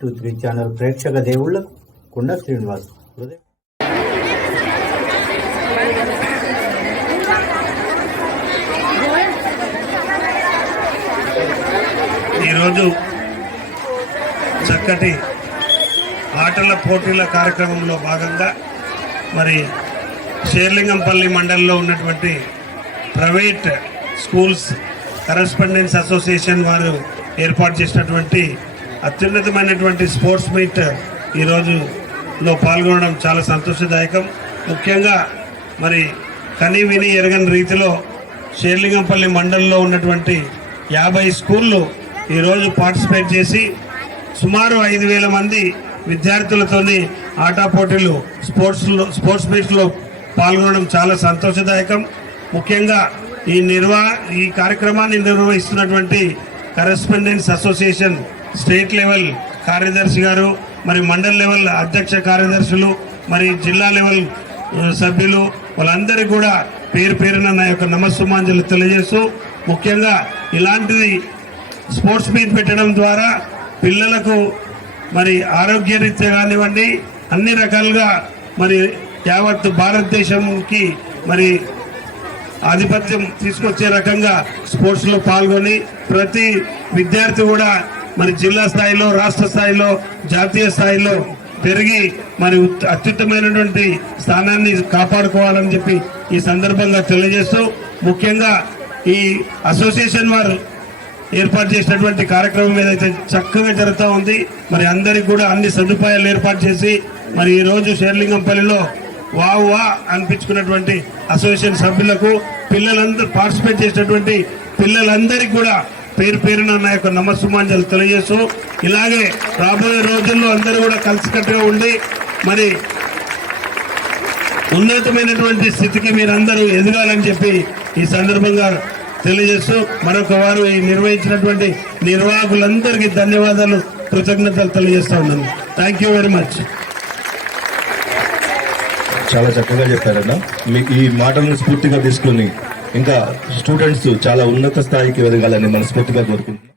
Three channel ప్రేక్షక దేవుళ్ళకు కుండ శ్రీనివాస్ ఈరోజు చక్కటి ఆటల పోటీల కార్యక్రమంలో భాగంగా మరి షేర్లింగంపల్లి మండలంలో ఉన్నటువంటి ప్రైవేట్ స్కూల్స్ కరస్పాండెన్స్ అసోసియేషన్ వారు ఏర్పాటు చేసినటువంటి అత్యున్నతమైనటువంటి స్పోర్ట్స్ మీట్ ఈరోజులో పాల్గొనడం చాలా సంతోషదాయకం. ముఖ్యంగా మరి కని విని ఎరగని రీతిలో షేర్లింగంపల్లి మండలంలో ఉన్నటువంటి యాభై స్కూళ్ళు ఈరోజు పార్టిసిపేట్ చేసి సుమారు ఐదు వేల మంది విద్యార్థులతోని ఆటా పోటీలు స్పోర్ట్స్లో స్పోర్ట్స్ మీట్స్లో పాల్గొనడం చాలా సంతోషదాయకం. ముఖ్యంగా ఈ నిర్వా ఈ కార్యక్రమాన్ని నిర్వహిస్తున్నటువంటి కరెస్పాండెన్స్ అసోసియేషన్ స్టేట్ లెవెల్ కార్యదర్శి గారు మరి మండల్ లెవెల్ అధ్యక్ష కార్యదర్శులు మరి జిల్లా లెవెల్ సభ్యులు వాళ్ళందరికీ కూడా పేరు పేరున నా యొక్క నమస్సుమాంజలు తెలియజేస్తూ ముఖ్యంగా ఇలాంటిది స్పోర్ట్స్ మీట్ పెట్టడం ద్వారా పిల్లలకు మరి ఆరోగ్యరీత్యా కానివ్వండి అన్ని రకాలుగా మరి యావత్ భారతదేశంకి మరి ఆధిపత్యం తీసుకొచ్చే రకంగా స్పోర్ట్స్లో పాల్గొని ప్రతి విద్యార్థి కూడా మరి జిల్లా స్థాయిలో రాష్ట్ర స్థాయిలో జాతీయ స్థాయిలో పెరిగి మరి ఉత్- అత్యుత్తమైనటువంటి స్థానాన్ని కాపాడుకోవాలని చెప్పి ఈ సందర్భంగా తెలియజేస్తూ ముఖ్యంగా ఈ అసోసియేషన్ వారు ఏర్పాటు చేసినటువంటి కార్యక్రమం ఏదైతే చక్కగా జరుగుతూ ఉంది మరి అందరికి కూడా అన్ని సదుపాయాలు ఏర్పాటు చేసి మరి ఈరోజు షేర్లింగంపల్లిలో వా వా అనిపించుకున్నటువంటి అసోసియేషన్ సభ్యులకు పిల్లలందరూ పార్టిసిపేట్ చేసినటువంటి పిల్లలందరికీ కూడా పేరు పేరున నా యొక్క నమస్సుమాంజలు తెలియజేస్తూ ఇలాగే రాబోయే రోజుల్లో అందరూ కూడా కలిసికట్టుగా ఉండి మరి ఉన్నతమైనటువంటి స్థితికి మీరందరూ ఎదగాలని చెప్పి ఈ సందర్భంగా తెలియజేస్తూ మరొక వారు ఈ నిర్వహించినటువంటి నిర్వాహకులందరికీ ధన్యవాదాలు కృతజ్ఞతలు తెలియజేస్తా ఉన్నాను. థ్యాంక్ యూ వెరీ మచ్ చాలా చక్కగా చెప్పారన్న. మీకు ఈ మాటలను స్ఫూర్తిగా తీసుకుని ఇంకా స్టూడెంట్స్ చాలా ఉన్నత స్థాయికి ఎదగాలని మనస్ఫూర్తిగా కోరుకుంటున్నాను.